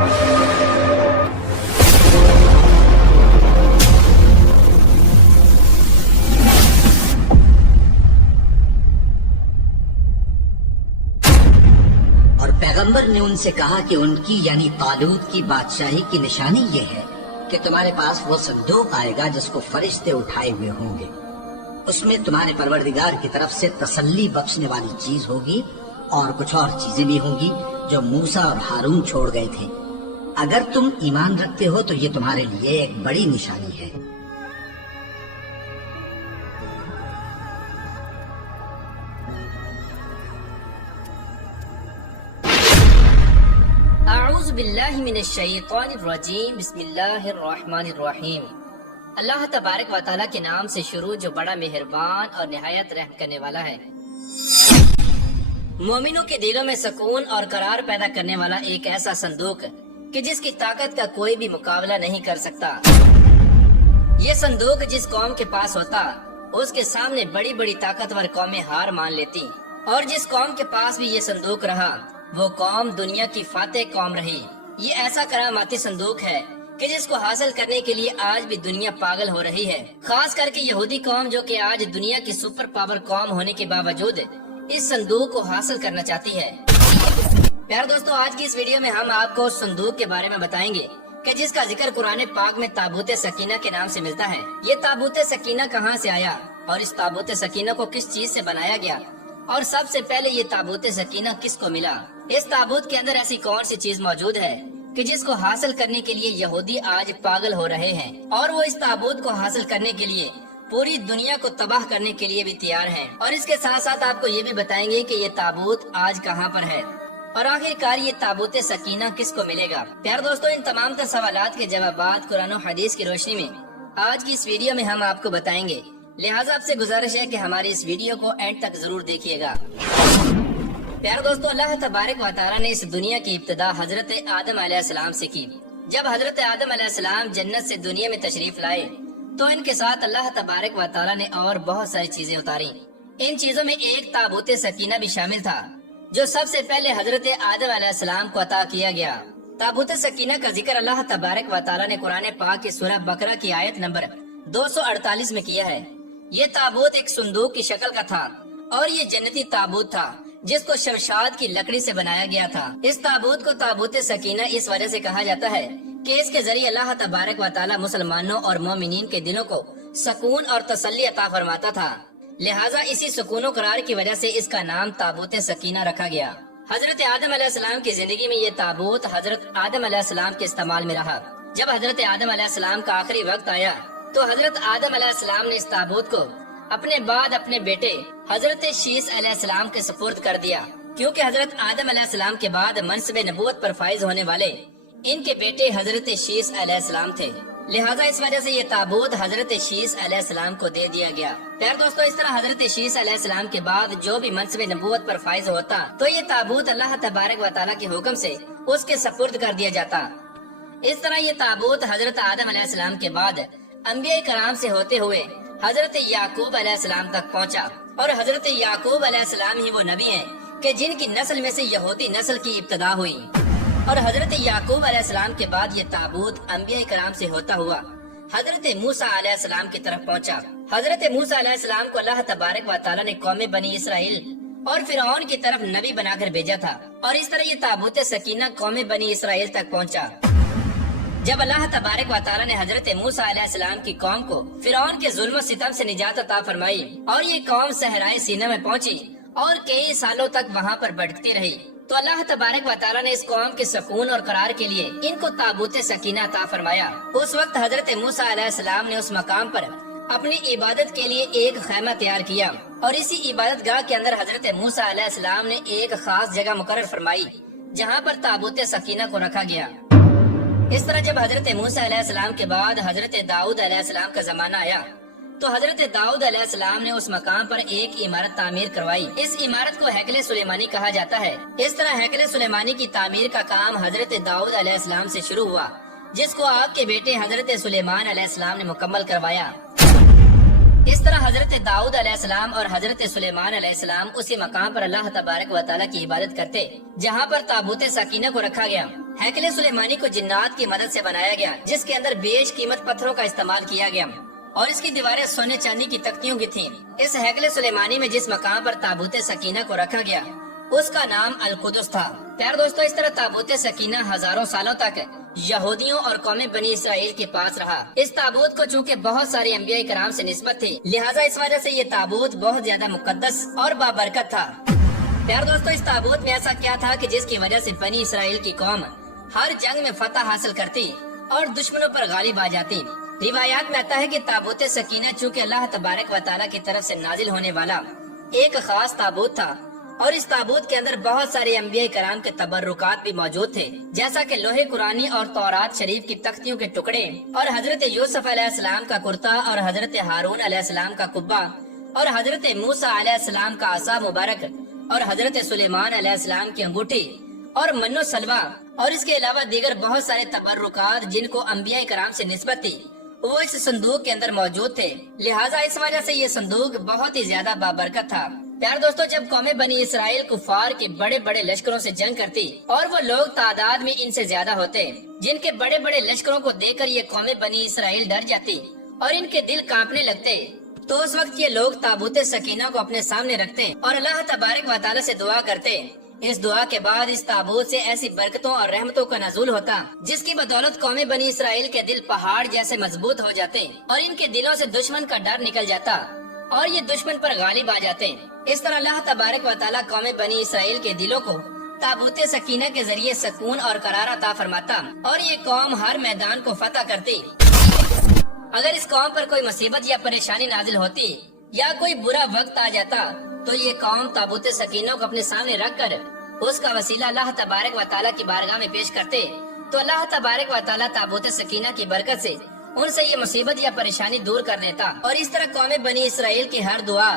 اور پیغمبر نے ان سے کہا کہ ان کی یعنی طالوت کی بادشاہی کی نشانی یہ ہے کہ تمہارے پاس وہ صندوق آئے گا جس کو فرشتے اٹھائے ہوئے ہوں گے. اس میں تمہارے پروردگار کی طرف سے تسلی بخشنے والی چیز ہوگی اور کچھ اور چیزیں بھی ہوں گی جو موسیٰ اور ہارون چھوڑ گئے تھے. اگر تم ایمان رکھتے ہو تو یہ تمہارے لیے ایک بڑی نشانی ہے. اعوذ باللہ من الشیطان الرجیم. بسم اللہ الرحمن الرحیم. اللہ تبارک و تعالیٰ کے نام سے شروع جو بڑا مہربان اور نہایت رحم کرنے والا ہے. مومنوں کے دلوں میں سکون اور قرار پیدا کرنے والا ایک ایسا صندوق کہ جس کی طاقت کا کوئی بھی مقابلہ نہیں کر سکتا. یہ صندوق جس قوم کے پاس ہوتا اس کے سامنے بڑی بڑی طاقتور قومیں ہار مان لیتی، اور جس قوم کے پاس بھی یہ صندوق رہا وہ قوم دنیا کی فاتح قوم رہی. یہ ایسا کراماتی صندوق ہے کہ جس کو حاصل کرنے کے لیے آج بھی دنیا پاگل ہو رہی ہے، خاص کر کے یہودی قوم جو کہ آج دنیا کی سپر پاور قوم ہونے کے باوجود اس صندوق کو حاصل کرنا چاہتی ہے. پیارے دوستو، آج کی اس ویڈیو میں ہم آپ کو اس صندوق کے بارے میں بتائیں گے کہ جس کا ذکر قرآن پاک میں تابوت سکینہ کے نام سے ملتا ہے. یہ تابوت سکینہ کہاں سے آیا اور اس تابوت سکینہ کو کس چیز سے بنایا گیا، اور سب سے پہلے یہ تابوت سکینہ کس کو ملا. اس تابوت کے اندر ایسی کون سی چیز موجود ہے کہ جس کو حاصل کرنے کے لیے یہودی آج پاگل ہو رہے ہیں، اور وہ اس تابوت کو حاصل کرنے کے لیے پوری دنیا کو تباہ کرنے کے لیے بھی تیار ہیں. اور اس کے ساتھ ساتھ آپ کو یہ بھی بتائیں گے کہ یہ تابوت آج کہاں پر ہے، اور آخر کار یہ تابوت سکینہ کس کو ملے گا. پیارے دوستو، ان تمام تر سوالات کے جوابات قرآن و حدیث کی روشنی میں آج کی اس ویڈیو میں ہم آپ کو بتائیں گے. لہٰذا آپ سے گزارش ہے کہ ہماری اس ویڈیو کو اینڈ تک ضرور دیکھیے گا. پیارے دوستو، اللہ تبارک و تعالیٰ نے اس دنیا کی ابتدا حضرت آدم علیہ السلام سے کی. جب حضرت آدم علیہ السلام جنت سے دنیا میں تشریف لائے تو ان کے ساتھ اللہ تبارک و تعالیٰ نے اور بہت ساری چیزیں اتاری. ان چیزوں میں ایک تابوت سکینہ بھی شامل تھا جو سب سے پہلے حضرت آدم علیہ السلام کو عطا کیا گیا. تابوت سکینہ کا ذکر اللہ تبارک و تعالیٰ نے قرآن پاک کی سورہ بقرہ کی آیت نمبر 248 میں کیا ہے. یہ تابوت ایک صندوق کی شکل کا تھا اور یہ جنتی تابوت تھا جس کو شمشاد کی لکڑی سے بنایا گیا تھا. اس تابوت کو تابوت سکینہ اس وجہ سے کہا جاتا ہے کہ اس کے ذریعے اللہ تبارک و تعالیٰ مسلمانوں اور مومنین کے دلوں کو سکون اور تسلی عطا فرماتا تھا. لہٰذا اسی سکون و قرار کی وجہ سے اس کا نام تابوت سکینہ رکھا گیا. حضرت آدم علیہ السلام کی زندگی میں یہ تابوت حضرت آدم علیہ السلام کے استعمال میں رہا. جب حضرت آدم علیہ السلام کا آخری وقت آیا تو حضرت آدم علیہ السلام نے اس تابوت کو اپنے بعد اپنے بیٹے حضرت شیس علیہ السلام کے سپرد کر دیا، کیونکہ حضرت آدم علیہ السلام کے بعد منصب نبوت پر فائز ہونے والے ان کے بیٹے حضرت شیس علیہ السلام تھے. لہٰذا اس وجہ سے یہ تابوت حضرت شیس علیہ السلام کو دے دیا گیا. پیارے دوستو، اس طرح حضرت شیس علیہ السلام کے بعد جو بھی منصب نبوت پر فائز ہوتا تو یہ تابوت اللہ تبارک و تعالیٰ کے حکم سے اس کے سپرد کر دیا جاتا. اس طرح یہ تابوت حضرت آدم علیہ السلام کے بعد انبیاء کرام سے ہوتے ہوئے حضرت یعقوب علیہ السلام تک پہنچا، اور حضرت یعقوب علیہ السلام ہی وہ نبی ہیں کہ جن کی نسل میں سے یہودی نسل کی ابتدا ہوئی. اور حضرت یعقوب علیہ السلام کے بعد یہ تابوت انبیاء کرام سے ہوتا ہوا حضرت موسیٰ علیہ السلام کی طرف پہنچا. حضرت موسیٰ علیہ السلام کو اللہ تبارک و تعالیٰ نے قوم بنی اسرائیل اور فرعون کی طرف نبی بنا کر بھیجا تھا، اور اس طرح یہ تابوت سکینہ قوم بنی اسرائیل تک پہنچا. جب اللہ تبارک و تعالیٰ نے حضرت موسیٰ علیہ السلام کی قوم کو فرعون کے ظلم و ستم سے نجات عطا فرمائی اور یہ قوم صحرائے سینا میں پہنچی اور کئی سالوں تک وہاں پر بھٹکتی رہی، تو اللہ تبارک و تعالیٰ نے اس قوم کے سکون اور قرار کے لیے ان کو تابوت سکینہ عطا فرمایا. اس وقت حضرت موسیٰ علیہ السلام نے اس مقام پر اپنی عبادت کے لیے ایک خیمہ تیار کیا، اور اسی عبادت گاہ کے اندر حضرت موسیٰ علیہ السلام نے ایک خاص جگہ مقرر فرمائی جہاں پر تابوت سکینہ کو رکھا گیا. اس طرح جب حضرت موسیٰ علیہ السلام کے بعد حضرت داؤد علیہ السلام کا زمانہ آیا تو حضرت داؤد علیہ السلام نے اس مقام پر ایک عمارت تعمیر کروائی. اس عمارت کو ہیکل سلیمانی کہا جاتا ہے. اس طرح ہیکل سلیمانی کی تعمیر کا کام حضرت داؤد علیہ السلام سے شروع ہوا، جس کو آپ کے بیٹے حضرت سلیمان علیہ السلام نے مکمل کروایا. اس طرح حضرت داؤد علیہ السلام اور حضرت سلیمان علیہ السلام اسی مقام پر اللہ تبارک و تعالیٰ کی عبادت کرتے جہاں پر تابوت سکینہ کو رکھا گیا. हैकले सुलेमानी को जिन्नात की मदद से बनाया गया, जिसके अंदर बेश कीमत पत्थरों का इस्तेमाल किया गया और इसकी दीवारें सोने चांदी की तख्तियों की थीं। इस हैकले सुलेमानी में जिस मकाम पर ताबूत सकीना को रखा गया उसका नाम अल कुदस था। प्यारे दोस्तों, इस तरह ताबूत सकीना हजारों सालों तक यहूदियों और कौम बनी इसराइल के पास रहा। इस ताबूत को चूँकि बहुत सारे अंबिया कराम से निस्बत थी, लिहाजा इस वजह से ये ताबूत बहुत ज्यादा मुकद्दस और बाबरकत था। प्यारे दोस्तों, इस ताबूत में ऐसा क्या था कि जिसकी वजह से बनी इसराइल की कौम हर जंग में फतह हासिल करती और दुश्मनों पर गालिब आ जाती। रिवायात में आता है कि ताबूत सकीना चूँकि अल्लाह तबारक व तआला की तरफ से नाजिल होने वाला एक खास ताबूत था और इस ताबूत के अंदर बहुत सारे अंबिया कराम के तबर्रुकात भी मौजूद थे, जैसा कि लोहे कुरानी और तौरात शरीफ की तख्तियों के टुकड़े और हजरत यूसुफ अलैहिस्सलाम का कुर्ता और हजरत हारून अलैहिस्सलाम का कुब्बा और हजरत मूसा अलैहिस्सलाम का आसा मुबारक और हजरत सुलेमान अलैहिस्सलाम की अंगूठी और मन्नो सलवा और इसके अलावा दीगर बहुत सारे तबर्रुकात जिनको अंबिया कराम से निस्बत थी वो इस संदूक के अंदर मौजूद थे। लिहाजा इस वजह से ये संदूक बहुत ही ज्यादा बाबरकत था। प्यार दोस्तों, जब कौमें बनी इसराइल कुफार के बड़े बड़े लश्करों से जंग करती और वो लोग तादाद में इनसे ज्यादा होते, जिनके बड़े बड़े लश्करों को देखकर ये कौमें बनी इसराइल डर जाती और इनके दिल कांपने लगते, तो उस वक्त ये लोग ताबूत सकीना को अपने सामने रखते और अल्लाह तबारक व तआला से दुआ करते। इस दुआ के बाद इस ताबूत से ऐसी बरकतों और रहमतों का नज़ूल होता जिसकी बदौलत कौमें बनी इसराइल के दिल पहाड़ जैसे मजबूत हो जाते और इनके दिलों से दुश्मन का डर निकल जाता और ये दुश्मन पर गालिब आ जाते। इस तरह अल्लाह तबारक व तआला कौमें बनी इसराइल के दिलों को ताबूत सकीना के जरिए सुकून और करार अता फरमाता और ये कौम हर मैदान को फतह करती। अगर इस कौम पर कोई मुसीबत या परेशानी नाजिल होती या कोई बुरा वक्त आ जाता तो ये कौम ताबूत सकीना को अपने सामने रख कर उसका वसीला अल्लाह तबारक व तआला की बारगाह में पेश करते, तो अल्लाह तबारक व तआला ताबूत सकीना की बरकत से उनसे ये मुसीबत या परेशानी दूर कर देता और इस तरह कौमें बनी इसराइल की हर दुआ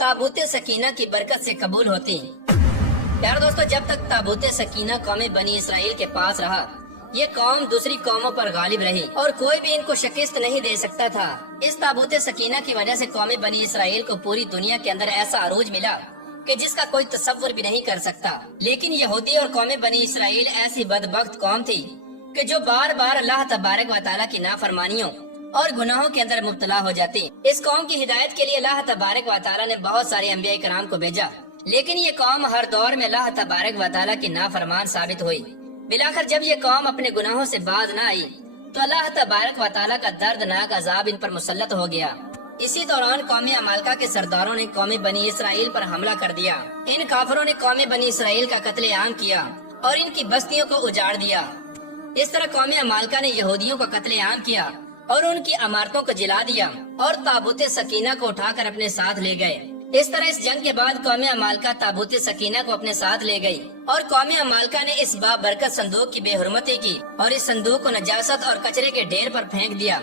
ताबूत सकीना की बरकत से कबूल होती। प्यारे दोस्तों, जब तक ताबूत सकीना कौमें बनी इसराइल के पास रहा ये कौम दूसरी कौमों पर गालिब रही और कोई भी इनको शिकस्त नहीं दे सकता था। इस ताबूत सकीना की वजह से कौमें बनी इसराइल को पूरी दुनिया के अंदर ऐसा अरूज मिला कि जिसका कोई तसव्वुर भी नहीं कर सकता। लेकिन यहूदी और कौमें बनी इसराइल ऐसी बदबख्त कौम थी कि जो बार बार अल्लाह तबारक व तआला की नाफरमानियों और गुनाहों के अंदर मुब्तला हो जाती। इस कौम की हिदायत के लिए अल्लाह तबारक व तआला ने बहुत सारे अंबिया कराम को भेजा, लेकिन ये कौम हर दौर में अल्लाह तबारक व तआला की नाफरमान साबित हुई। बिलाखिर जब ये कौम अपने गुनाहों से बाज न आई तो अल्लाह तबारक व तआला का दर्दनाक अजाब इन पर मुसल्लत हो गया। इसी दौरान कौम अमालका के सरदारों ने कौम बनी इसराइल पर हमला कर दिया। इन काफिरों ने कौम बनी इसराइल का कत्लेआम किया और इनकी बस्तियों को उजाड़ दिया। इस तरह कौम अमालका ने यहूदियों का कत्लेआम किया और उनकी इमारतों को जला दिया और ताबूत सकीना को उठाकर अपने साथ ले गए। इस तरह इस जंग के बाद कौम अमालका ताबूत सकीना को अपने साथ ले गई और कौम अमालका ने इस बाबरकत संदूक की बेहुरमती की और इस संदूक को नजासत और कचरे के ढेर पर फेंक दिया।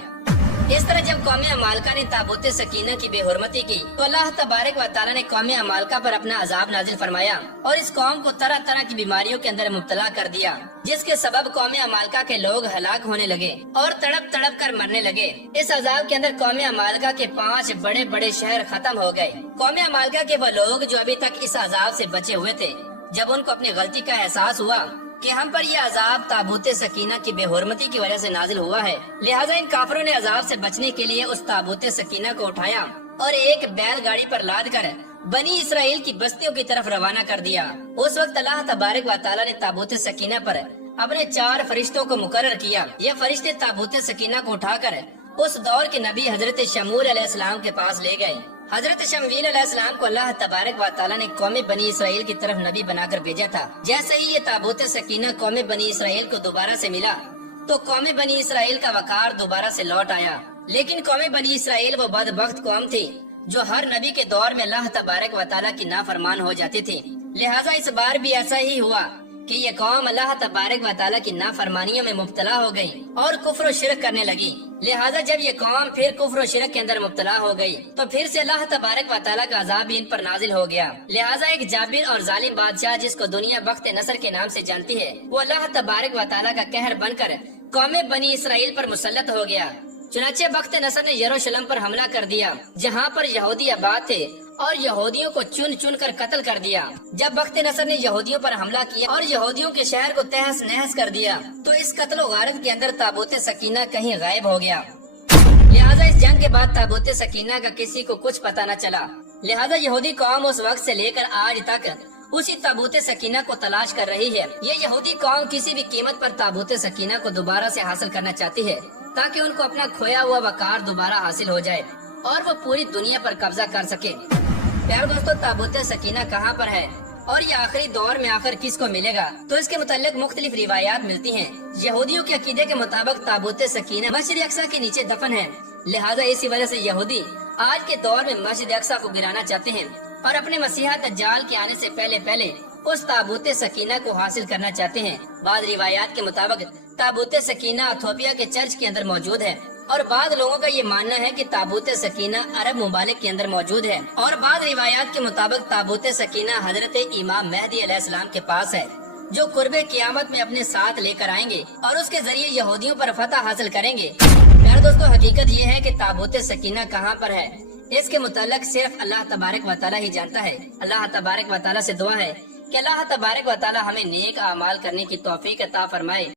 इस तरह जब कौम अमालका ने ताबूत सकीना की बेहुरमती की तो अल्लाह तबारक व तआला ने कौम अमालका पर अपना अजाब नाजिल फरमाया और इस कौम को तरह तरह की बीमारियों के अंदर मुब्तला कर दिया, जिसके सबब कौम अमालका के लोग हलाक होने लगे और तड़प तड़प कर मरने लगे। इस अजाब के अंदर कौम अमालका के 5 बड़े बड़े शहर खत्म हो गए। कौम अमालका के वो लोग जो अभी तक इस अजाब से बचे हुए थे, जब उनको अपनी गलती का एहसास हुआ कि हम पर यह अजाब ताबूत सकीना की बेहुरमती की वजह से नाजिल हुआ है, लिहाजा इन काफिरों ने अजाब से बचने के लिए उस ताबूत सकीना को उठाया और एक बैलगाड़ी पर लाद कर बनी इसराइल की बस्तियों की तरफ रवाना कर दिया। उस वक्त अल्लाह तबारक व तआला ने ताबूत सकीना पर अपने 4 फरिश्तों को मुकर्रर किया। ये फरिश्ते ताबूत सकीना को उठाकर उस दौर के नबी हजरत शमूल अलैहिस्सलाम के पास ले गए। हजरत शमूल अलैहिस्सलाम को अल्लाह तबारक व तआला ने कौम बनी इसराइल की तरफ नबी बनाकर भेजा था। जैसे ही ये ताबूत सकीना कौम बनी इसराइल को दोबारा से मिला तो कौम बनी इसराइल का वकार दोबारा से लौट आया। लेकिन कौम बनी इसराइल वो बदबख्त कौम थी जो हर नबी के दौर में अल्लाह तबारक व तआला की नाफरमान हो जाती थी। लिहाजा इस बार भी ऐसा ही हुआ कि ये कौम अल्लाह तबारक व तआला की नाफरमानियों में मुब्तला हो गई और कुफ्र शिरक करने लगी। लिहाजा जब ये कौम फिर कुफ्र शिरक के अंदर मुब्तला हो गई तो फिर से अल्लाह तबारक व तआला का अजाब इन पर नाजिल हो गया। लिहाजा एक जाबिर और जालिम बादशाह जिसको दुनिया बख्त नसर के नाम से जानती है, वो अल्लाह तबारक व तआला का कहर बनकर कौम बनी इसराइल पर मुसल्लत हो गया। चुनाचे बख्त नसर ने यरूशलेम पर हमला कर दिया जहाँ पर यहूदी आबाद थे और यहूदियों को चुन चुन कर कत्ल कर दिया। जब बख्त नसर ने यहूदियों पर हमला किया और यहूदियों के शहर को तहस नहस कर दिया, तो इस कत्ल व गारत के अंदर ताबूत सकीना कहीं गायब हो गया। लिहाजा इस जंग के बाद ताबूत सकीना का किसी को कुछ पता न चला। लिहाजा यहूदी कौम उस वक्त से लेकर आज तक उसी ताबूत सकीना को तलाश कर रही है। ये यहूदी कौम किसी भी कीमत पर ताबूत सकीना को दोबारा से हासिल करना चाहती है, ताकि उनको अपना खोया हुआ वकार दोबारा हासिल हो जाए और वो पूरी दुनिया पर कब्जा कर सके। प्यारे दोस्तों, ताबूत सकीना कहाँ पर है और ये आखिरी दौर में आखिर किसको मिलेगा, तो इसके मुतालिक मुख्तलिफ रिवायात मिलती हैं। यहूदियों के अकीदे के मुताबिक ताबूत सकीना मस्जिद अक्सा के नीचे दफन है। लिहाजा इसी वजह से यहूदी आज के दौर में मस्जिद अक्सा को गिराना चाहते हैं और अपने मसीहा दज्जाल के आने से पहले पहले उस ताबूत सकीना को हासिल करना चाहते हैं। बाद रिवायात के मुताबिक ताबूत सकीना इथोपिया के चर्च के अंदर मौजूद है और बाद लोगों का ये मानना है कि ताबूत सकीना अरब मुमालिक के अंदर मौजूद है और बाद रिवायात के मुताबिक ताबूत सकीना हजरत इमाम मेहदी अलैहिस्सलाम के पास है, जो कुर्बे क़यामत में अपने साथ लेकर आएंगे और उसके जरिए यहूदियों पर फतह हासिल करेंगे। प्यारे दोस्तों, हकीकत ये है कि ताबूत सकीना कहाँ पर है, इसके मुतालिक सिर्फ अल्लाह तबारक व तआला ही जानता है। अल्लाह तबारक व तआला से दुआ है कि अल्लाह तबारक व तआला हमें नेक अमाल करने की तौफीक अता फरमाए।